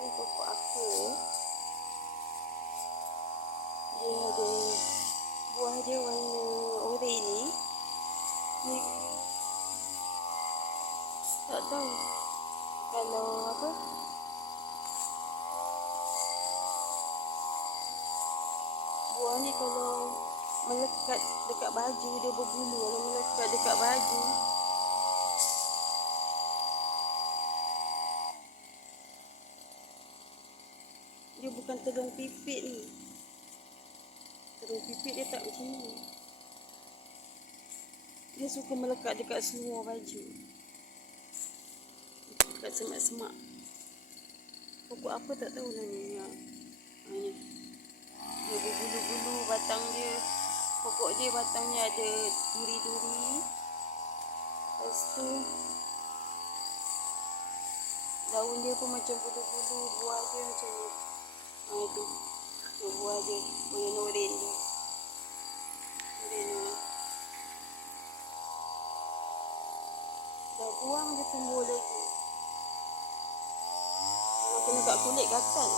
Ni pokok apa ya? Dia ada buah dia warna oranye ni. Ni tak tahu kalau apa. Buah ni kalau melekat dekat baju dia berbulu, kalau melekat dekat baju dia bukan terung pipit ni. Terung pipit dia tak macam ni. Dia suka melekat dekat seluar baju, dekat semak-semak. Pokok apa tak tahulah ni. Ni. Dia berbulu-bulu batang dia. Pokok dia batangnya ada duri-duri. Lepas tu daun dia pun macam bulu-bulu. Buah dia macam ni. Itu. Tu buah dia. Warna oren tu. Oren. Dah buang dia tumbuh lagi. Kalau kena kat kulit gatal.